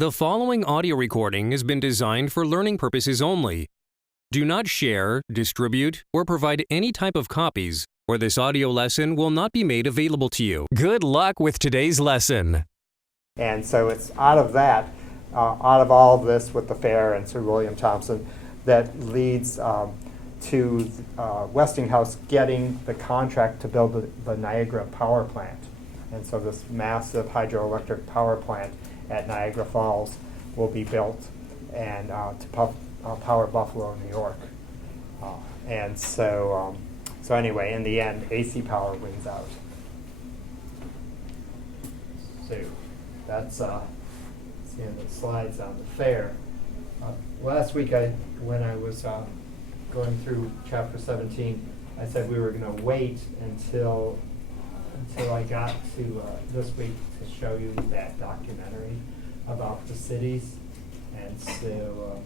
The following audio recording has been designed for learning purposes only. Do not share, distribute, or provide any type of copies, or this audio lesson will not be made available to you. Good luck with today's lesson. And so it's out of that, out of all of this with the fair and Sir William Thompson, that leads to Westinghouse getting the contract to build the Niagara power plant. And so this massive hydroelectric power plant at Niagara Falls will be built and to power Buffalo, New York. And so anyway, in the end, AC Power wins out. So that's the end of the slides on the fair. Last week, when I was going through chapter 17, I said we were going to wait until I got to this week to show you that documentary about the cities. And so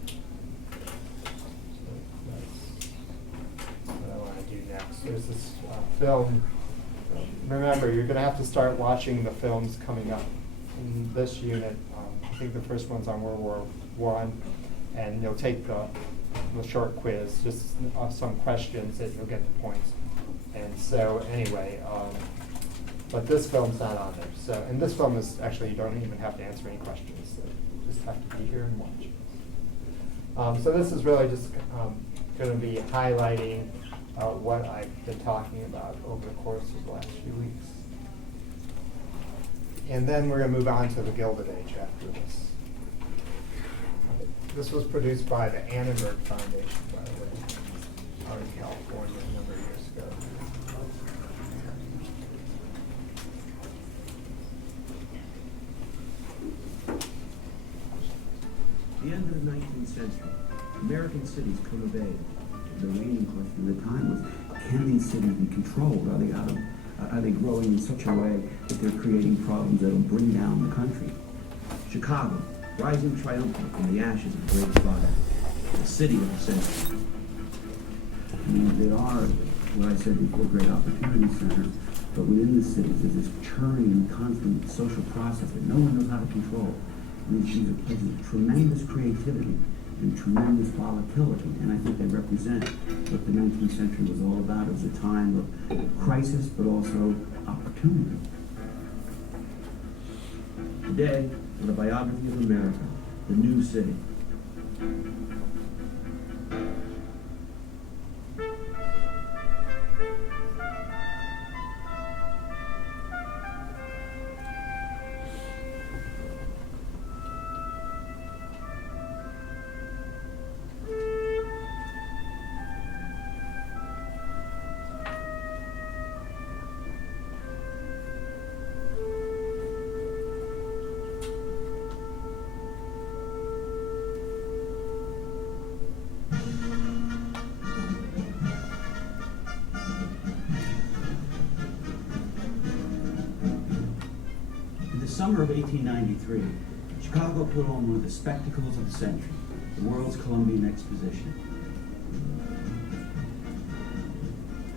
that's what I want to do next. There's this film. Remember, you're going to have to start watching the films coming up in this unit. I think the first one's on World War I, and you'll take the short quiz, just some questions that you'll get the points. And so anyway, but this film's not on there. So, and this film is actually, you don't even have to answer any questions. So you just have to be here and watch. So this is really just going to be highlighting what I've been talking about over the course of the last few weeks. And then we're going to move on to the Gilded Age after this. This was produced by the Annenberg Foundation, by the way, out in California a number of years ago. At the end of the 19th century, American cities come of age. The reigning question at the time was, can these cities be controlled? Are they growing in such a way that they're creating problems that will bring down the country? Chicago, rising triumphant from the ashes of the Great Fire, the city of the century. I mean, they are, what I said before, great opportunity centers, but within the cities there's this churning and constant social process that no one knows how to control. And these are places of tremendous creativity and tremendous volatility, and I think they represent what the 19th century was all about. It was a time of crisis, but also opportunity. Today, with a biography of America, the new city. Summer of 1893, Chicago put on one of the spectacles of the century, the World's Columbian Exposition.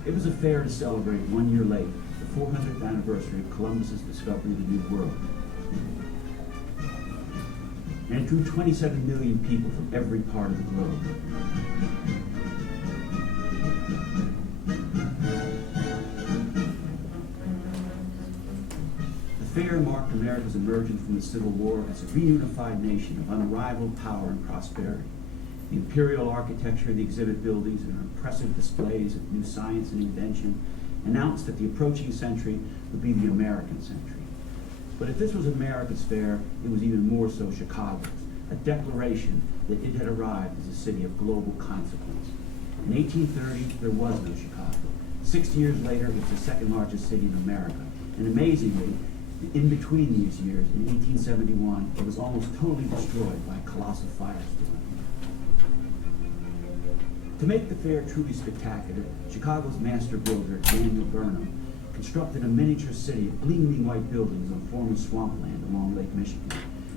It was a fair to celebrate 1 year later, the 400th anniversary of Columbus's discovery of the New World. And it drew 27 million people from every part of the globe. The fair marked America's emergence from the Civil War as a reunified nation of unrivaled power and prosperity. The imperial architecture of the exhibit buildings and impressive displays of new science and invention announced that the approaching century would be the American century. But if this was America's fair, it was even more so Chicago's, a declaration that it had arrived as a city of global consequence. In 1830, there was no Chicago. 60 years later, it was the second largest city in America. And amazingly, in between these years, in 1871, it was almost totally destroyed by a colossal firestorm. To make the fair truly spectacular, Chicago's master builder, Daniel Burnham, constructed a miniature city of gleaming white buildings on former swampland along Lake Michigan.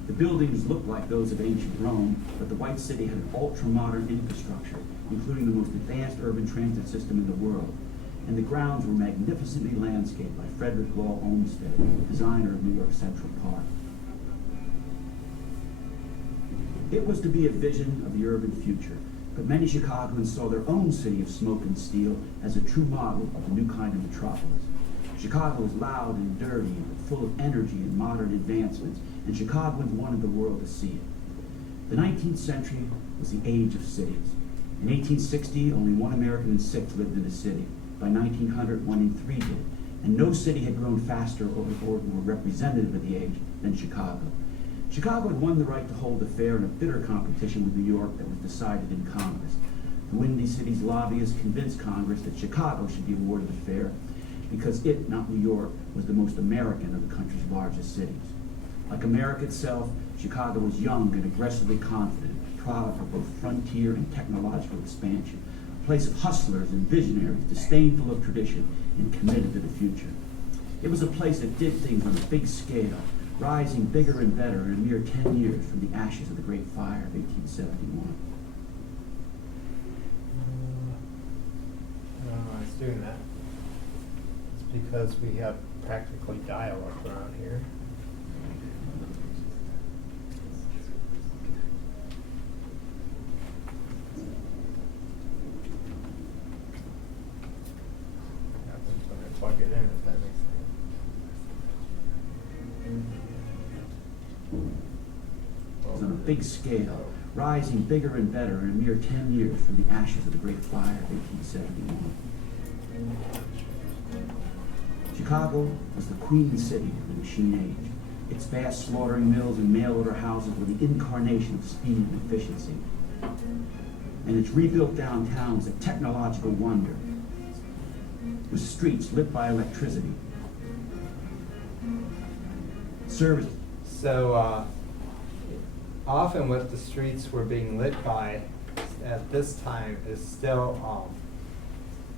The buildings looked like those of ancient Rome, but the White City had an ultra-modern infrastructure, including the most advanced urban transit system in the world. And the grounds were magnificently landscaped by Frederick Law Olmsted, designer of New York Central Park. It was to be a vision of the urban future, but many Chicagoans saw their own city of smoke and steel as a true model of a new kind of metropolis. Chicago was loud and dirty, but full of energy and modern advancements, and Chicagoans wanted the world to see it. The 19th century was the age of cities. In 1860, only 1 American in 6 lived in a city. By 1900, 1 in 3 did. And no city had grown faster or more representative of the age than Chicago. Chicago had won the right to hold a fair in a bitter competition with New York that was decided in Congress. The Windy City's lobbyists convinced Congress that Chicago should be awarded the fair because it, not New York, was the most American of the country's largest cities. Like America itself, Chicago was young and aggressively confident, a product of both frontier and technological expansion, a place of hustlers and visionaries, disdainful of tradition and committed to the future. It was a place that did things on a big scale, rising bigger and better in a mere 10 years from the ashes of the Great Fire of 1871. It's doing that. It's because we have practically dial-up around here. Happens when I plug it in, if that makes sense. On a big scale, rising bigger and better in a mere 10 years from the ashes of the Great Fire of 1871. Chicago was the queen city of the machine age. Its vast slaughtering mills and mail-order houses were the incarnation of speed and efficiency. And its rebuilt downtown was a technological wonder, with streets lit by electricity. Service. So, often what the streets were being lit by at this time is still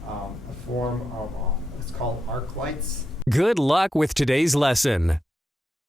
a form of, it's called arc lights. Good luck with today's lesson.